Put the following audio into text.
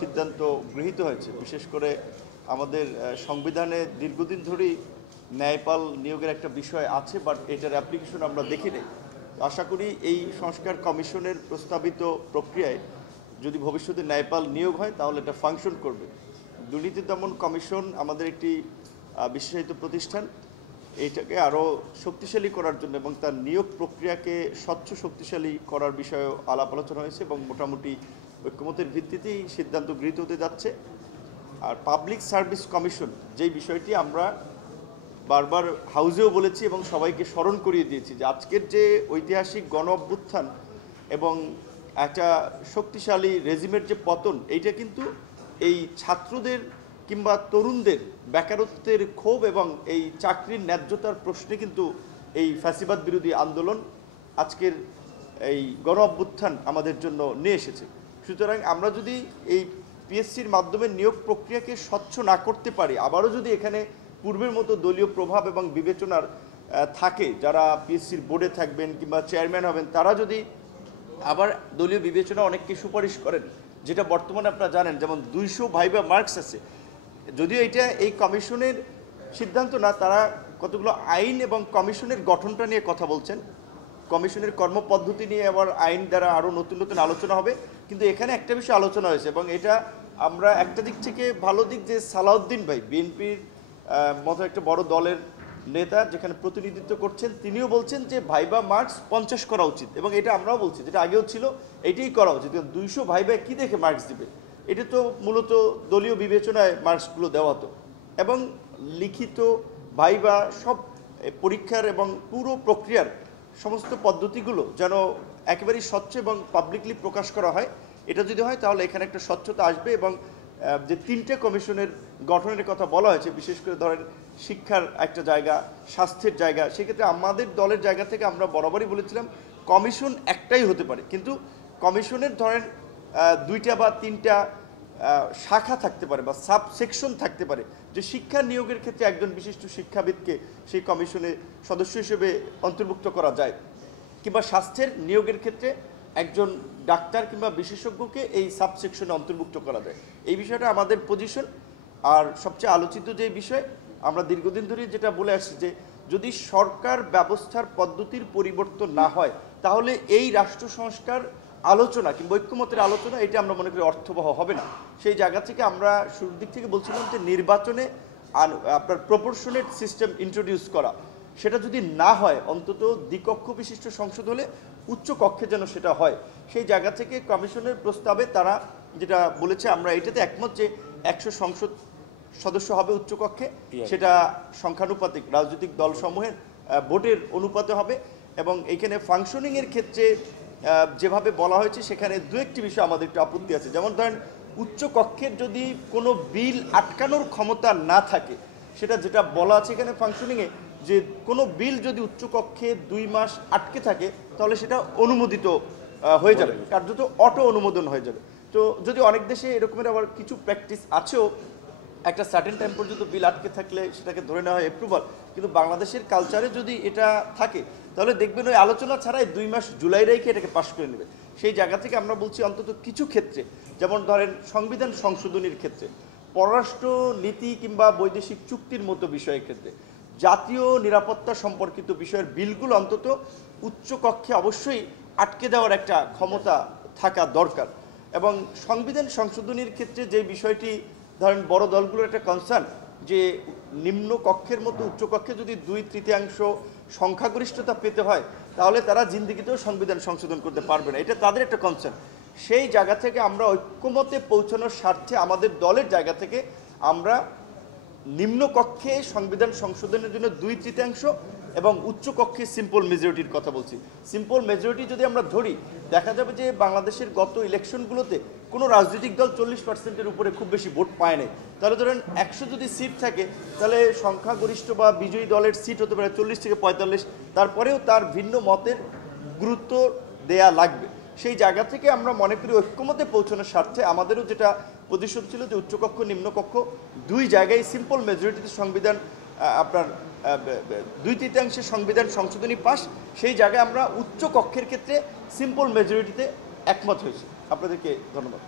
সিদ্ধান্ত গৃহীত হয়েছে। বিশেষ করে আমাদের সংবিধানে দীর্ঘদিন ধরেই ন্যায়পাল নিয়োগের একটা বিষয় আছে, বাট এটার অ্যাপ্লিকেশন আমরা দেখিনি। আশা করি এই সংস্কার কমিশনের প্রস্তাবিত প্রক্রিয়ায় যদি ভবিষ্যতে ন্যায়পাল নিয়োগ হয় তাহলে এটা ফাংশন করবে। দুর্নীতি দমন কমিশন আমাদের একটি বিশেষায়িত প্রতিষ্ঠান, এইটাকে আরও শক্তিশালী করার জন্য এবং তার নিয়োগ প্রক্রিয়াকে স্বচ্ছ শক্তিশালী করার বিষয়েও আলাপ আলোচনা হয়েছে এবং মোটামুটি ঐক্যমতের ভিত্তিতেই সিদ্ধান্ত গৃহীত হতে যাচ্ছে। আর পাবলিক সার্ভিস কমিশন যেই বিষয়টি আমরা বারবার হাউজেও বলেছি এবং সবাইকে স্মরণ করিয়ে দিয়েছি যে আজকের যে ঐতিহাসিক গণ অভ্যুত্থান এবং একটা শক্তিশালী রেজিমের যে পতন, এইটা কিন্তু এই ছাত্রদের কিংবা তরুণদের বেকারত্বের ক্ষোভ এবং এই চাকরির ন্যায্যতার প্রশ্নে কিন্তু এই ফ্যাসিবাদ বিরোধী আন্দোলন আজকের এই গণ অভ্যুত্থান আমাদের জন্য নিয়ে এসেছে। সুতরাং আমরা যদি এই পিএসসির মাধ্যমে নিয়োগ প্রক্রিয়াকে স্বচ্ছ না করতে পারি, আবারও যদি এখানে পূর্বের মতো দলীয় প্রভাব এবং বিবেচনার থাকে, যারা পিএসসির বোর্ডে থাকবেন কিংবা চেয়ারম্যান হবেন, তারা যদি আবার দলীয় বিবেচনা অনেককে সুপারিশ করেন, যেটা বর্তমানে আপনারা জানেন, যেমন 200 ভাইবা মার্কস আছে, যদিও এটা এই কমিশনের সিদ্ধান্ত না, তারা কতগুলো আইন এবং কমিশনের গঠনটা নিয়ে কথা বলছেন। কমিশনের কর্মপদ্ধতি নিয়ে আবার আইন দ্বারা আরও নতুন নতুন আলোচনা হবে। কিন্তু এখানে একটা বিষয় আলোচনা হয়েছে এবং এটা আমরা একটা দিক থেকে ভালো দিক যে সালাউদ্দিন ভাই বিএনপির মতো একটা বড় দলের নেতা যেখানে প্রতিনিধিত্ব করছেন, তিনিও বলছেন যে ভাইবা মার্কস 50 করা উচিত এবং এটা আমরাও বলছি, যেটা আগেও ছিল এটাই করা উচিত। 200 ভাইবা কী দেখে মার্কস দিবে? এটা তো মূলত দলীয় বিবেচনায় মার্কসগুলো দেওয়া হতো এবং লিখিত ভাইবা সব পরীক্ষার এবং পুরো প্রক্রিয়ার সমস্ত পদ্ধতিগুলো যেন একেবারেই স্বচ্ছ এবং পাবলিকলি প্রকাশ করা হয়। এটা যদি হয় তাহলে এখানে একটা স্বচ্ছতা আসবে এবং যে 3টে কমিশনের গঠনের কথা বলা হয়েছে, বিশেষ করে ধরেন শিক্ষার একটা জায়গা, স্বাস্থ্যের জায়গা, সেক্ষেত্রে আমাদের দলের জায়গা থেকে আমরা বরাবরই বলেছিলাম কমিশন একটাই হতে পারে, কিন্তু কমিশনের ধরেন 2টা বা 3টা শাখা থাকতে পারে বা সাব সেকশন থাকতে পারে, যে শিক্ষা নিয়োগের ক্ষেত্রে একজন বিশিষ্ট শিক্ষাবিদকে সেই কমিশনে সদস্য হিসেবে অন্তর্ভুক্ত করা যায়, কিংবা স্বাস্থ্যের নিয়োগের ক্ষেত্রে একজন ডাক্তার কিংবা বিশেষজ্ঞকে এই সাবসেকশনে অন্তর্ভুক্ত করা যায়। এই বিষয়টা আমাদের পজিশন। আর সবচেয়ে আলোচিত যে বিষয়, আমরা দীর্ঘদিন ধরে যেটা বলে আসছি, যে যদি সরকার ব্যবস্থার পদ্ধতির পরিবর্তন না হয় তাহলে এই রাষ্ট্র সংস্কার আলোচনা কিংবা ঐক্যমতের আলোচনা, এটা আমরা মনে করি অর্থবহ হবে না। সেই জায়গা থেকে আমরা শুরুর দিক থেকে বলছিলাম যে নির্বাচনে আপনার প্রপোর্শনেট সিস্টেম ইন্ট্রোডিউস করা, সেটা যদি না হয় অন্তত দ্বিকক্ষ বিশিষ্ট সংসদ হলে উচ্চ কক্ষে যেন সেটা হয়। সেই জায়গা থেকে কমিশনের প্রস্তাবে তারা যেটা বলেছে, আমরা এটাতে একমত যে 100 সংসদ সদস্য হবে উচ্চকক্ষে, সেটা সংখ্যানুপাতিক রাজনৈতিক দলসমূহের ভোটের অনুপাতে হবে। এবং এইখানে ফাংশনিংয়ের ক্ষেত্রে যেভাবে বলা হয়েছে সেখানে দু একটি বিষয় আমাদের একটু আপত্তি আছে। যেমন ধরেন উচ্চকক্ষের যদি কোনো বিল আটকানোর ক্ষমতা না থাকে, সেটা যেটা বলা আছে এখানে ফাংশনিংয়ে, যে কোনো বিল যদি উচ্চকক্ষে 2 মাস আটকে থাকে তাহলে সেটা অনুমোদিত হয়ে যাবে, কার্যত অটো অনুমোদন হয়ে যাবে। তো যদি অনেক দেশে এরকমের আবার কিছু প্র্যাকটিস আছেও, একটা সার্টেন টাইম পর্যন্ত বিল আটকে থাকলে সেটাকে ধরে নেওয়া হয় অ্যাপ্রুভাল, কিন্তু বাংলাদেশের কালচারে যদি এটা থাকে তাহলে দেখবেন ওই আলোচনা ছাড়াই 2 মাস জুলাই রেখে এটাকে পাশ করে নেবে। সেই জায়গা থেকে আমরা বলছি অন্তত কিছু ক্ষেত্রে, যেমন ধরেন সংবিধান সংশোধনীর ক্ষেত্রে, পররাষ্ট্র নীতি কিংবা বৈদেশিক চুক্তির মতো বিষয়ের ক্ষেত্রে, জাতীয় নিরাপত্তা সম্পর্কিত বিষয়ের বিলগুলো অন্তত উচ্চকক্ষে অবশ্যই আটকে দেওয়ার একটা ক্ষমতা থাকা দরকার। এবং সংবিধান সংশোধনীর ক্ষেত্রে যে বিষয়টি ধরেন বড় দলগুলোর একটা কনসার্ন, যে নিম্ন কক্ষের মতো উচ্চকক্ষে যদি 2/3 সংখ্যাগরিষ্ঠতা পেতে হয় তাহলে তারা জিন্দিগিতেও সংবিধান সংশোধন করতে পারবে না, এটা তাদের একটা কনসার্ন। সেই জায়গা থেকে আমরা ঐক্যমতে পৌঁছানোর স্বার্থে আমাদের দলের জায়গা থেকে আমরা নিম্নকক্ষে সংবিধান সংশোধনের জন্য 2/3 এবং উচ্চকক্ষে সিম্পল মেজরিটির কথা বলছি। সিম্পল মেজরিটি যদি আমরা ধরি, দেখা যাবে যে বাংলাদেশের গত ইলেকশনগুলোতে কোনো রাজনৈতিক দল 40%-এর উপরে খুব বেশি ভোট পায় নাই। তাহলে ধরেন 100 যদি সিট থাকে তাহলে সংখ্যাগরিষ্ঠ বা বিজয়ী দলের সিট হতে পারে 40 থেকে 45, তারপরেও তার ভিন্ন মতের গুরুত্ব দেয়া লাগবে। সেই জায়গা থেকে আমরা মনে করি ঐক্যমতে পৌঁছানোর স্বার্থে আমাদেরও যেটা পজিশন ছিল যে উচ্চকক্ষ নিম্নকক্ষ 2 জায়গায় সিম্পল মেজরিটিতে সংবিধান আপনার 2/3 সংবিধান সংশোধনী পাস, সেই জায়গায় আমরা উচ্চকক্ষের ক্ষেত্রে সিম্পল মেজরিটিতে একমত হয়েছি। আপনাদেরকে ধন্যবাদ।